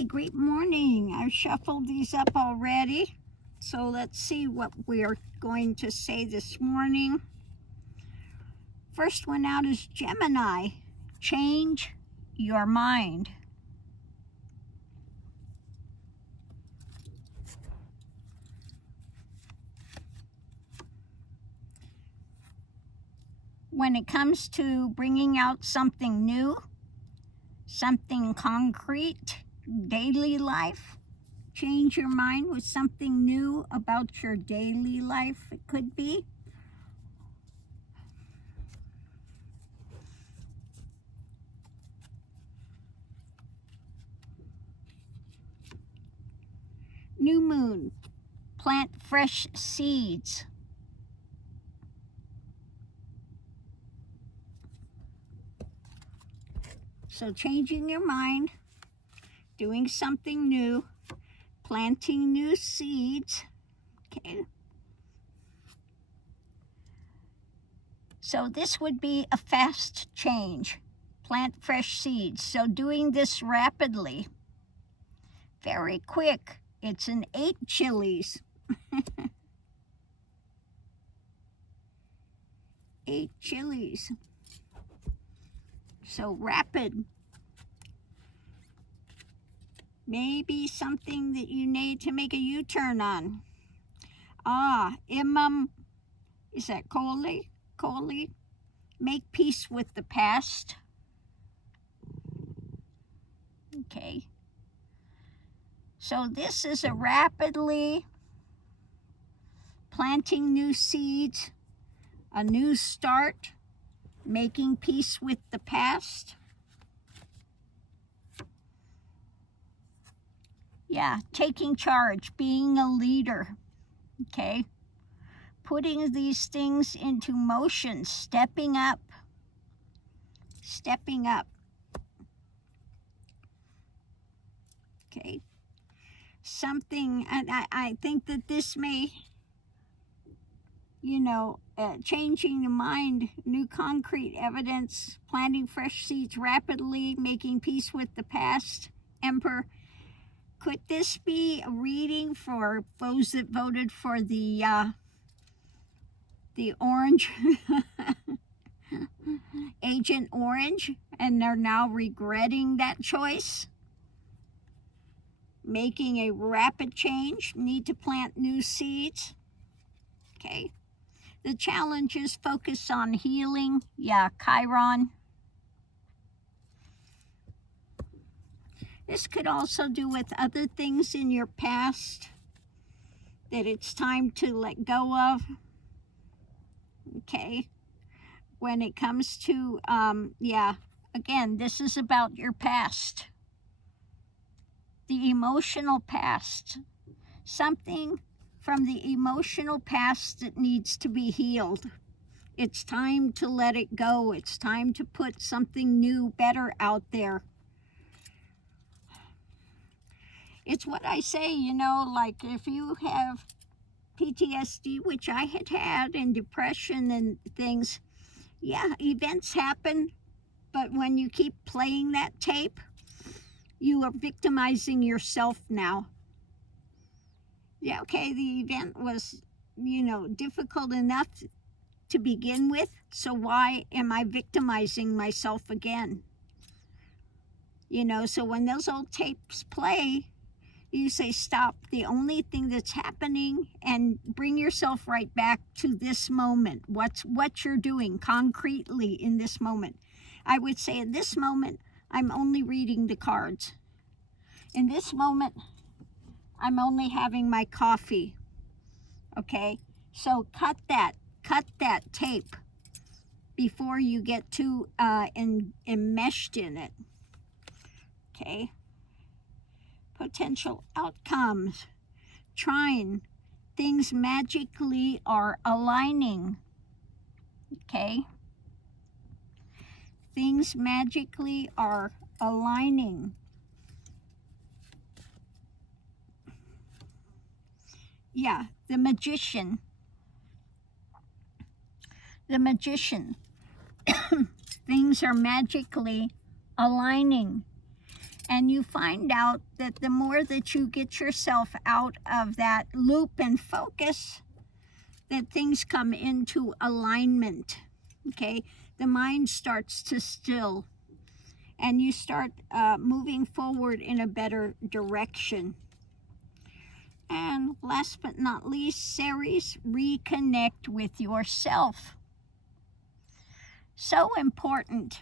Hi, great morning. I've shuffled these up already. So let's see what we're going to say this morning. First one out is Gemini. Change your mind. When it comes to bringing out something new, something concrete, daily life, change your mind with something new about your daily life, it could be. New moon, plant fresh seeds. So changing your mind, doing something new, planting new seeds. Okay. So this would be a fast change. Plant fresh seeds. So doing this rapidly, very quick. It's an 8 chilies. 8 chilies. So rapid. Maybe something that you need to make a U-turn on. Imam, is that Coley? Make peace with the past. Okay. So this is a rapidly planting new seeds, a new start, making peace with the past. Yeah, taking charge, being a leader, okay? Putting these things into motion, stepping up. Okay. Something, and I think that this may, changing the mind, new concrete evidence, planting fresh seeds rapidly, making peace with the past, Emperor. Could this be a reading for those that voted for the orange, Agent Orange, and they're now regretting that choice? Making a rapid change, need to plant new seeds. Okay. The challenge is focus on healing. Yeah, Chiron. This could also do with other things in your past that it's time to let go of. Okay. When it comes to, again, this is about your past. The emotional past. Something from the emotional past that needs to be healed. It's time to let it go. It's time to put something new, better out there. It's what I say, like if you have PTSD, which I had, and depression and things, yeah, events happen, but when you keep playing that tape, you are victimizing yourself now. Yeah, okay, the event was, difficult enough to begin with, so why am I victimizing myself again? So when those old tapes play, you say stop the only thing that's happening and bring yourself right back to this moment. What you're doing concretely in this moment. I would say in this moment, I'm only reading the cards. In this moment, I'm only having my coffee. Okay? So cut that tape before you get too enmeshed in it. Okay? Potential outcomes. Trine, things magically are aligning. Okay? Things magically are aligning. Yeah, the Magician. The Magician. Things are magically aligning. And you find out that the more that you get yourself out of that loop and focus, that things come into alignment, okay? The mind starts to still, and you start moving forward in a better direction. And last but not least, Ceres, reconnect with yourself. So important.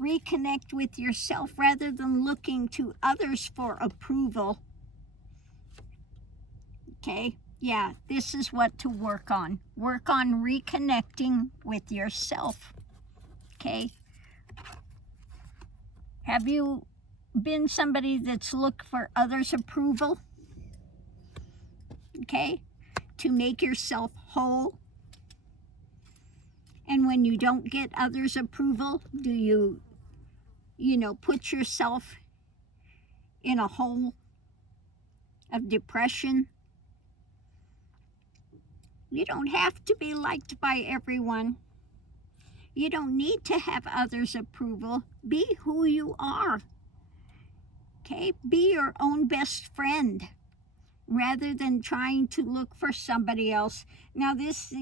Reconnect with yourself rather than looking to others for approval. Okay? Yeah, this is what to work on. Work on reconnecting with yourself. Okay? Have you been somebody that's looked for others' approval? Okay? To make yourself whole? And when you don't get others' approval, do you put yourself in a hole of depression? You don't have to be liked by everyone. You don't need to have others' approval. Be who you are. Okay? Be your own best friend rather than trying to look for somebody else. Now this,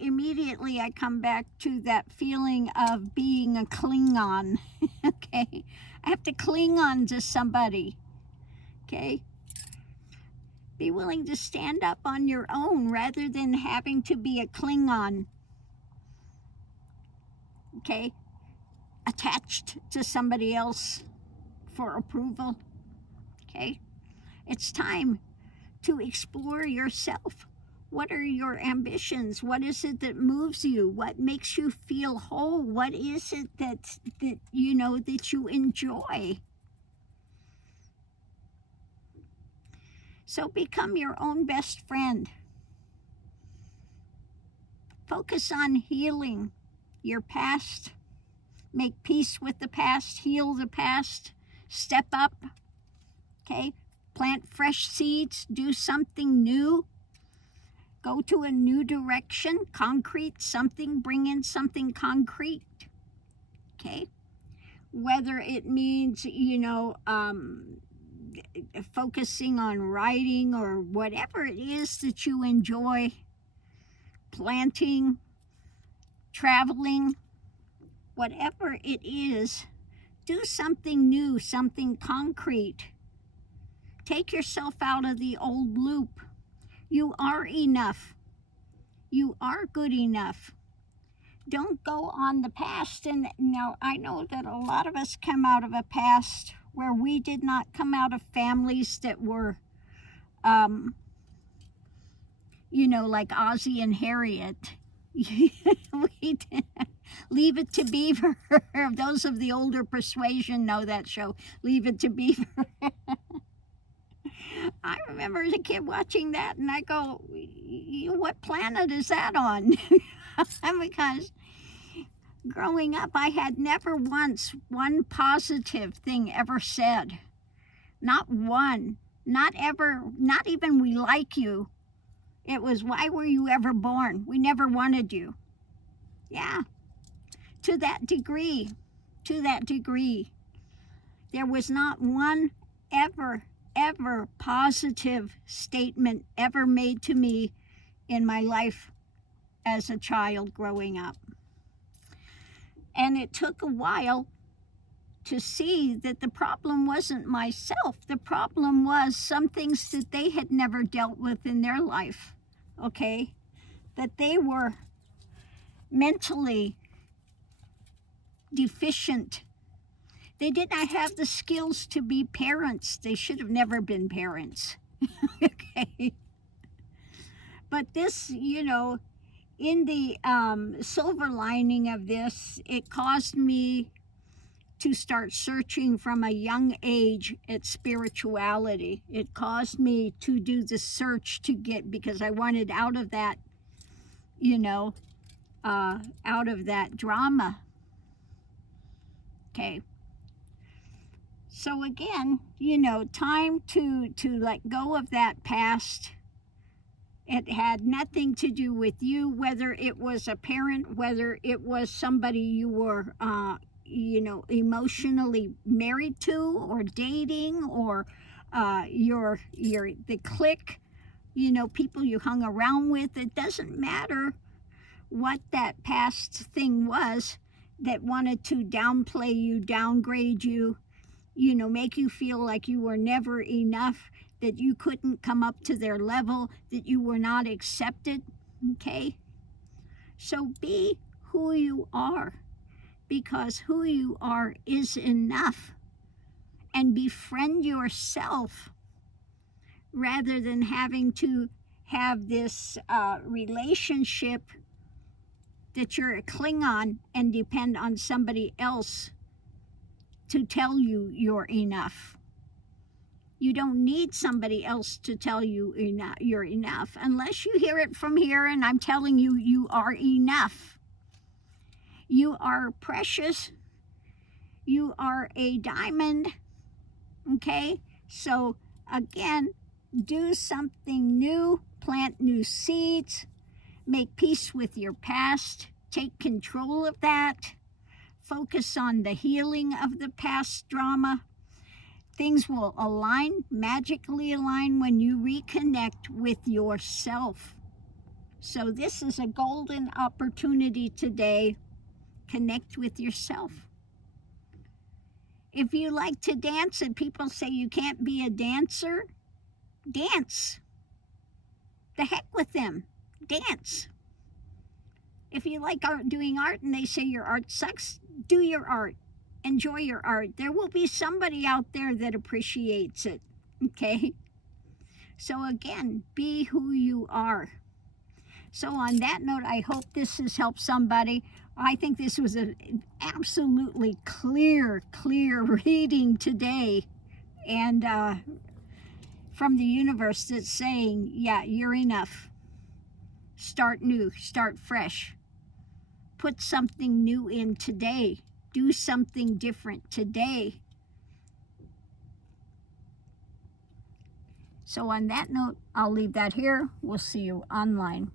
immediately I come back to that feeling of being a Klingon. Okay? I have to cling on to somebody. Okay? Be willing to stand up on your own rather than having to be a Klingon. Okay? Attached to somebody else for approval. Okay? It's time to explore yourself. What are your ambitions? What is it that moves you? What makes you feel whole? What is it that you enjoy? So become your own best friend. Focus on healing your past. Make peace with the past. Heal the past. Step up. Okay? Plant fresh seeds. Do something new. Go to a new direction. Concrete something. Bring in something concrete. Okay? Whether it means, focusing on writing or whatever it is that you enjoy, planting, traveling, whatever it is, do something new, something concrete. Take yourself out of the old loop. You are enough. You are good enough. Don't go on the past. And now I know that a lot of us come out of a past where we did not come out of families that were, like Ozzie and Harriet. We did. Leave It to Beaver. Those of the older persuasion know that show, Leave It to Beaver. I remember as a kid watching that, and I go, what planet is that on? Because growing up, I had never once one positive thing ever said. Not one. Not ever. Not even we like you. It was, why were you ever born? We never wanted you. Yeah. To that degree. There was not one ever positive statement ever made to me in my life as a child growing up. And it took a while to see that the problem wasn't myself. The problem was some things that they had never dealt with in their life, okay? That they were mentally deficient. They did not have the skills to be parents. They should have never been parents, okay? But this, in the silver lining of this, it caused me to start searching from a young age at spirituality. It caused me to do the search to get, because I wanted out of that, out of that drama. Okay. So again, time to let go of that past. It had nothing to do with you, whether it was a parent, whether it was somebody you were, emotionally married to or dating, or your the clique, people you hung around with. It doesn't matter what that past thing was that wanted to downplay you, downgrade you, make you feel like you were never enough, that you couldn't come up to their level, that you were not accepted. Okay? So be who you are, because who you are is enough. And befriend yourself rather than having to have this relationship that you're a Klingon and depend on somebody else to tell you you're enough. You don't need somebody else to tell you you're enough, unless you hear it from here and I'm telling you you are enough. You are precious. You are a diamond. Okay? So again, do something new, plant new seeds, make peace with your past, take control of that, focus on the healing of the past drama. Things will align, magically align, when you reconnect with yourself. So this is a golden opportunity today. Connect with yourself. If you like to dance and people say you can't be a dancer, dance. The heck with them. Dance. If you like doing art and they say your art sucks, do your art. Enjoy your art. There will be somebody out there that appreciates it. Okay? So again, be who you are. So on that note, I hope this has helped somebody. I think this was an absolutely clear reading today. And from the universe that's saying, yeah, you're enough. Start new, start fresh. Put something new in today. Do something different today. So on that note, I'll leave that here. We'll see you online.